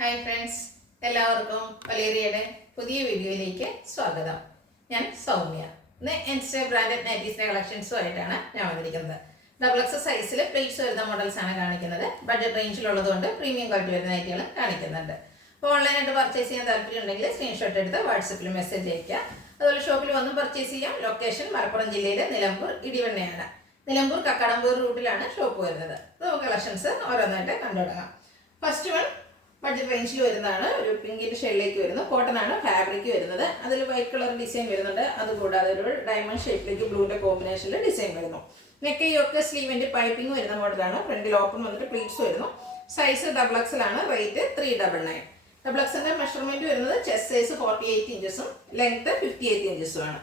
Hi friends, എല്ലാവർക്കും വലേറിയയുടെ പുതിയ വീഡിയോയിലേക്ക് സ്വാഗതം. ഞാൻ സൗമ്യ. ഇന്ന് എൻസ്റ്റേ ബ്രാൻഡഡ് നൈറ്റീസിൻ്റെ കളക്ഷൻസുമായിട്ടാണ് ഞാൻ വന്നിരിക്കുന്നത്. ഡബിൾ എക്സ് സൈസിൽ പ്ലേറ്റ്സ് വരുന്ന മോഡൽസാണ് കാണിക്കുന്നത്. ബഡ്ജറ്റ് റേഞ്ചിലുള്ളതുകൊണ്ട് പ്രീമിയം ക്വാളിറ്റി വരുന്ന നൈറ്റികൾ കാണിക്കുന്നുണ്ട്. അപ്പോൾ ഓൺലൈനായിട്ട് പർച്ചേസ് ചെയ്യാൻ താല്പര്യമുണ്ടെങ്കിൽ സ്ക്രീൻഷോട്ട് എടുത്ത് വാട്സപ്പിൽ മെസ്സേജ് അയയ്ക്കുക. അതുപോലെ ഷോപ്പിൽ വന്നും പർച്ചേസ് ചെയ്യാം. ലൊക്കേഷൻ മലപ്പുറം ജില്ലയിലെ നിലമ്പൂർ ഇടിവണ്ണയാണ്. നിലമ്പൂർ കക്കാടംപൂർ റൂട്ടിലാണ് ഷോപ്പ് വരുന്നത്. നമുക്ക് കളക്ഷൻസ് ഓരോന്നായിട്ട് കണ്ടുതുടങ്ങാം. ഫസ്റ്റ് വൺ ബഡ്ജറ്റ് റേഞ്ചിൽ വരുന്നതാണ്. ഒരു പിങ്കിൻ്റെ ഷെയ്ഡിലേക്ക് വരുന്നു. കോട്ടൺ ആണ് ഫാബ്രിക് വരുന്നത്. അതിൽ വൈറ്റ് കളർ ഡിസൈൻ വരുന്നുണ്ട്. അതുകൂടാതെ ഒരു ഡയമണ്ട് ഷേപ്പിലേക്ക് ബ്ലൂവിൻ്റെ കോമ്പിനേഷനിൽ ഡിസൈൻ വരുന്നു. നെക്കയൊക്കെ സ്ലീവിൻ്റെ പൈപ്പിംഗ് വരുന്ന മോഡലാണ്. ഫ്രണ്ടിൽ ഓപ്പൺ വന്നിട്ട് പ്ലീറ്റ്സ് വരുന്നു. സൈസ് ഡബിൾ എക്സൽ ആണ്. റേറ്റ് 399. ഡബിൾ എക്സിൻ്റെ മെഷർമെൻറ്റ് വരുന്നത് ചെസ്റ്റ് സൈസ് 48 ഇഞ്ചസും ലെങ്ത്ത് 58 ഇഞ്ചസും ആണ്.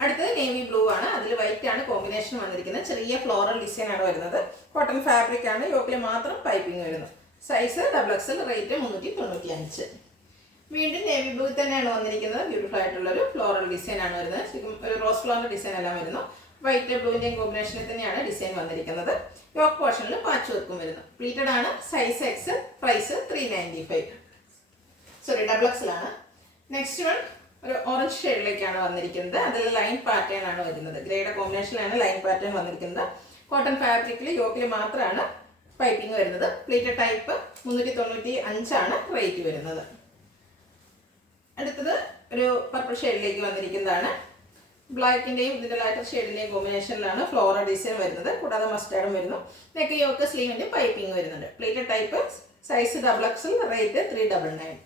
അടുത്തത് നേവി ബ്ലൂ ആണ്. അതിൽ വൈറ്റ് ആണ് കോമ്പിനേഷൻ വന്നിരിക്കുന്നത്. ചെറിയ ഫ്ലോറൽ ഡിസൈൻ ആണ് വരുന്നത്. കോട്ടൺ ഫാബ്രിക് ആണ്. യോക്കിൽ മാത്രം പൈപ്പിംഗ് വരുന്നു. Size double XL. റേറ്റ് 395. വീണ്ടും നേവി ബ്ലൂ തന്നെയാണ് വന്നിരിക്കുന്നത്. ബ്യൂട്ടിഫുൾ ആയിട്ടുള്ളൊരു ഫ്ലോറൽ ഡിസൈൻ ആണ് വരുന്നത്. ഒരു റോസ് ഫ്ലോറിൻ്റെ ഡിസൈൻ എല്ലാം വരുന്നു. വൈറ്റ് ബ്ലൂവിൻ്റെയും കോമ്പിനേഷനിൽ തന്നെയാണ് ഡിസൈൻ വന്നിരിക്കുന്നത്. യോക്ക് പോർഷനിൽ പാച്ച് വർക്കും വരുന്നു. പ്ലീറ്റഡ് ആണ്. Size X. Price 395. Double XL ആണ്. നെക്സ്റ്റ് വൺ ഒരു ഓറഞ്ച് ഷെയ്ഡിലേക്കാണ് വന്നിരിക്കുന്നത്. അതിൽ ലൈൻ പാറ്റേൺ ആണ് വരുന്നത്. ഗ്രേയുടെ കോമ്പിനേഷനിലാണ് ലൈൻ പാറ്റേൺ വന്നിരിക്കുന്നത്. കോട്ടൺ ഫാബ്രിക്കിൽ യോക്കിൽ മാത്രമാണ് പൈപ്പിംഗ് വരുന്നത്. പ്ലീറ്റഡ് ടൈപ്പ് 395 ആണ് റേറ്റ് വരുന്നത്. അടുത്തത് ഒരു പർപ്പിൾ ഷെയ്ഡിലേക്ക് വന്നിരിക്കുന്നതാണ്. ബ്ലാക്കിൻ്റെയും ഇതിൻ്റെ ലൈറ്റർ ഷെയ്ഡിൻ്റെയും കോമ്പിനേഷനിലാണ് ഫ്ലോറൽ ഡിസൈൻ വരുന്നത്. കൂടാതെ മസ്റ്റാർഡും വരുന്നു. നെക്ക് യോക്ക് സ്ലീവിൻ്റെ പൈപ്പിംഗ് വരുന്നുണ്ട്. Pleated type. Size double XL. Rate 399.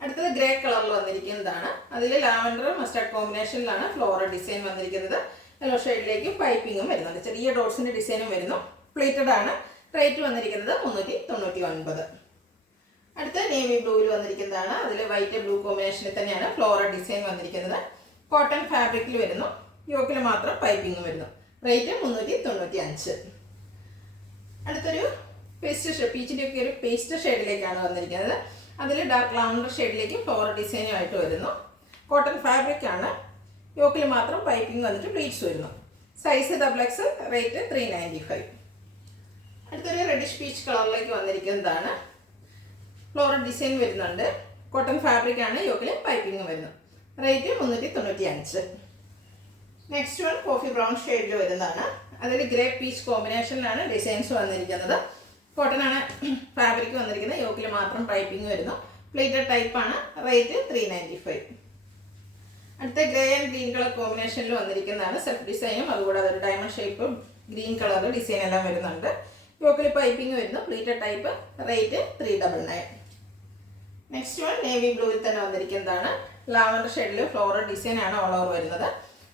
അടുത്തത് ഗ്രേ കളറിൽ വന്നിരിക്കുന്നതാണ്. അതിൽ ലാവൻഡർ മസ്റ്റാർഡ് കോമ്പിനേഷനിലാണ് ഫ്ലോറൽ ഡിസൈൻ വന്നിരിക്കുന്നത്. യെല്ലോ ഷെയ്ഡിലേക്ക് പൈപ്പിങ്ങും വരുന്നുണ്ട്. ചെറിയ ഡോട്ട്സിൻ്റെ ഡിസൈനും വരുന്നു. പ്ലേറ്റഡ് ആണ്. റേറ്റ് വന്നിരിക്കുന്നത് 399. അടുത്ത നേവി ബ്ലൂവിൽ വന്നിരിക്കുന്നതാണ്. അതിൽ വൈറ്റ് ബ്ലൂ കോമ്പിനേഷനിൽ തന്നെയാണ് ഫ്ലോറൽ ഡിസൈൻ വന്നിരിക്കുന്നത്. കോട്ടൺ ഫാബ്രിക്കിൽ വരുന്നു. യോക്കിൽ മാത്രം പൈപ്പിങ്ങും വരുന്നു. റേറ്റ് 395. അടുത്തൊരു പീച്ചിൻ്റെ ഒക്കെ ഒരു പേസ്റ്റ് ഷെയ്ഡിലേക്കാണ് വന്നിരിക്കുന്നത്. അതിൽ ഡാർക്ക് ലാവൻഡർ ഷെയ്ഡിലേക്ക് ഫ്ലോറൽ ഡിസൈനുമായിട്ട് വരുന്നു. കോട്ടൺ ഫാബ്രിക് ആണ്. യോക്കിൽ മാത്രം പൈപ്പിംഗ് വന്നിട്ട് പ്ലീറ്റ്സ് വരുന്നു. Size double X. റേറ്റ് 395. അടുത്തൊരു റെഡിഷ് പീച്ച് കളറിലേക്ക് വന്നിരിക്കുന്നതാണ്. ഫ്ലോറൽ ഡിസൈൻ വരുന്നുണ്ട്. കോട്ടൺ ഫാബ്രിക് ആണ്. യോക്കിൽ പൈപ്പിംഗ് വരുന്നു. Rate 395. Next one coffee brown ഷെയ്ഡിൽ വരുന്നതാണ്. അതിൽ ഗ്രേ പീച്ച് കോമ്പിനേഷനിലാണ് ഡിസൈൻസ് വന്നിരിക്കുന്നത്. കോട്ടൺ ആണ് ഫാബ്രിക് വന്നിരിക്കുന്നത്. യോക്കിൽ മാത്രം പൈപ്പിംഗ് വരുന്നു. പ്ലേറ്റഡ് ടൈപ്പ് ആണ്. റേറ്റ് 395. അടുത്ത ഗ്രേ ആൻഡ് ഗ്രീൻ കളർ കോമ്പിനേഷനിൽ വന്നിരിക്കുന്നതാണ്. സെൽഫ് ഡിസൈനും അതുകൂടാതെ ഒരു ഡയമണ്ട് ഷേപ്പും ഗ്രീൻ കളർ ഡിസൈൻ എല്ലാം വരുന്നുണ്ട്. യോക്കിൽ പൈപ്പിംഗ് വരുന്നു. Pleated type. Rate 399. Next one navy ബ്ലൂവിൽ തന്നെ വന്നിരിക്കുന്നതാണ്. ലാവൻഡർ ഷെയ്ഡിൽ ഫ്ലോറൽ ഡിസൈൻ ആണ് ഓൾ ഓവർ വരുന്നത്.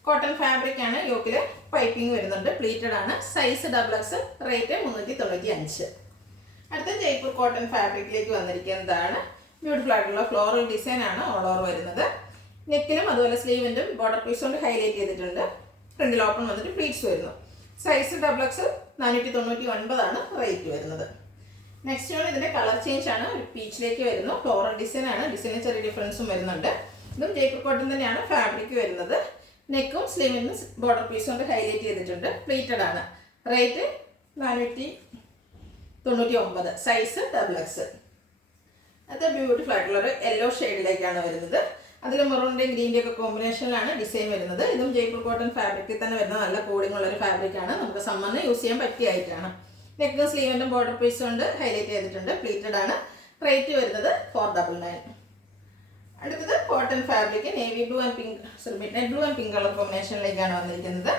കോട്ടൺ ഫാബ്രിക് ആണ്. യോക്കിൽ പൈപ്പിംഗ് വരുന്നുണ്ട്. പ്ലീറ്റഡ് ആണ്. Size double X. റേറ്റ് 395. അടുത്ത ജയ്പൂർ കോട്ടൺ ഫാബ്രിക്കിലേക്ക് വന്നിരിക്കുന്നതാണ്. ബ്യൂട്ടിഫുൾ ആയിട്ടുള്ള ഫ്ലോറൽ ഡിസൈൻ ആണ് ഓൾ ഓവർ വരുന്നത്. നെക്കിലും അതുപോലെ സ്ലീവിൻ്റെ ബോർഡർ പീസ് കൊണ്ട് ഹൈലൈറ്റ് ചെയ്തിട്ടുണ്ട്. ഫ്രണ്ടിൽ ഓപ്പൺ വന്നിട്ട് പ്ലീറ്റ്സ് വരുന്നു. Size double X. 499 ആണ് റേറ്റ് വരുന്നത്. നെക്സ്റ്റ് വൺ ഇതിൻ്റെ കളർ ചേഞ്ച് ആണ്. ഒരു പീച്ചിലേക്ക് വരുന്നു. ഫ്ലോറൽ ഡിസൈൻ ആണ്. ഡിസൈനിൽ ചെറിയ ഡിഫറൻസും വരുന്നുണ്ട്. ഇതും ജയ്പൂർ കോട്ടൺ തന്നെയാണ് ഫാബ്രിക് വരുന്നത്. നെക്കും സ്ലീവിനും ബോർഡർ പീസ് കൊണ്ട് ഹൈലൈറ്റ് ചെയ്തിട്ടുണ്ട്. പ്ലീറ്റഡ് ആണ്. റേറ്റ് 499. Size double X. അത് ബ്യൂട്ടിഫുൾ ആയിട്ടുള്ളൊരു യെല്ലോ ഷെയ്ഡിലേക്കാണ് വരുന്നത്. അതിൽ മെറൂണിൻ്റെയും ഗ്രീൻ്റെയും ഒക്കെ കോമ്പിനേഷനിലാണ് ഡിസൈൻ വരുന്നത്. ഇതും ജയ്പൂർ കോട്ടൺ ഫാബ്രിക്കിൽ തന്നെ വരുന്ന നല്ല കൂളിംഗ് ഉള്ളൊരു ഫാബ്രിക്കാണ്. നമുക്ക് സമ്മറിന് യൂസ് ചെയ്യാൻ പറ്റിയായിട്ടാണ്. നെക്കും സ്ലീവിൻ്റെ ബോർഡർ പീസ് കൊണ്ട് ഹൈലൈറ്റ് ചെയ്തിട്ടുണ്ട്. പ്ലീറ്റഡ് ആണ്. റേറ്റ് വരുന്നത് 499. അടുത്തത് cotton fabric navy blue and pink net blue and pink colour കോമ്പിനേഷനിലേക്കാണ് വന്നിരിക്കുന്നത്.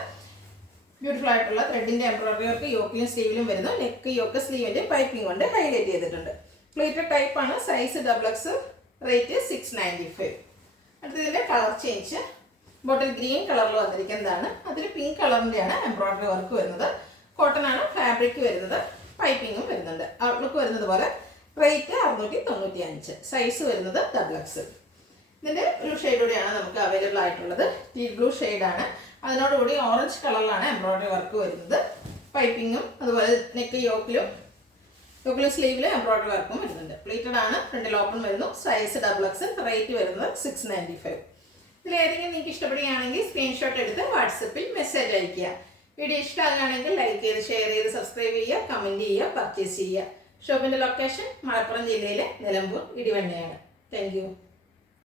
ബ്യൂട്ടിഫുൾ ആയിട്ടുള്ള ത്രെഡിൻ്റെ എംബ്രോയിഡറി വർക്ക് യോക്കിലും സ്ലീവിലും വരുന്നു. നെക്ക് യോക്ക് സ്ലീവിൻ്റെ പൈപ്പിംഗ് കൊണ്ട് ഹൈലൈറ്റ് ചെയ്തിട്ടുണ്ട്. പ്ലീറ്റഡ് ടൈപ്പ് ആണ്. Size double X. റേറ്റ് 695. അടുത്തതിൻ്റെ കളർ ചേഞ്ച് ബോട്ടിൽ ഗ്രീൻ കളറിൽ വന്നിരിക്കുന്നതാണ്. അതിൽ പിങ്ക് കളറിൻ്റെയാണ് എംബ്രോയിഡറി വർക്ക് വരുന്നത്. കോട്ടൺ ആണ് ഫാബ്രിക് വരുന്നത്. പൈപ്പിങ്ങും വരുന്നുണ്ട്. ഔട്ട്ലുക്ക് വരുന്നത് പോലെ. റേറ്റ് 695. സൈസ് വരുന്നത് ഡബിൾ എക്സ്. ഇതിൻ്റെ ഒരു ഷെയ്ഡ് കൂടിയാണ് നമുക്ക് അവൈലബിൾ ആയിട്ടുള്ളത്. ടീ ബ്ലൂ ഷെയ്ഡാണ്. അതിനോടുകൂടി ഓറഞ്ച് കളറിലാണ് എംബ്രോയിഡറി വർക്ക് വരുന്നത്. പൈപ്പിങ്ങും അതുപോലെ നെക്ക് യോക്കിലും സ്ലീവിലും എംബ്രോയിഡറി വർക്കും വരുന്നുണ്ട്. പ്ലീറ്റഡ് ആണ്. ഫ്രണ്ടിൽ ഓപ്പൺ വരുന്നു. Size double X. റേറ്റ് വരുന്നത് 695. ഇതിലേതെങ്കിലും നിങ്ങൾക്ക് ഇഷ്ടപ്പെടുകയാണെങ്കിൽ സ്ക്രീൻഷോട്ട് എടുത്ത് വാട്സപ്പിൽ മെസ്സേജ് അയയ്ക്കുക. വീഡിയോ ഇഷ്ടമാകുകയാണെങ്കിൽ ലൈക്ക് ചെയ്ത് ഷെയർ ചെയ്ത് സബ്സ്ക്രൈബ് ചെയ്യുക, കമൻറ്റ് ചെയ്യുക, പർച്ചേസ് ചെയ്യുക. ഷോപ്പിൻ്റെ ലൊക്കേഷൻ മലപ്പുറം ജില്ലയിലെ നിലമ്പൂർ ഇടിവണ്ണയാണ്. Thank you.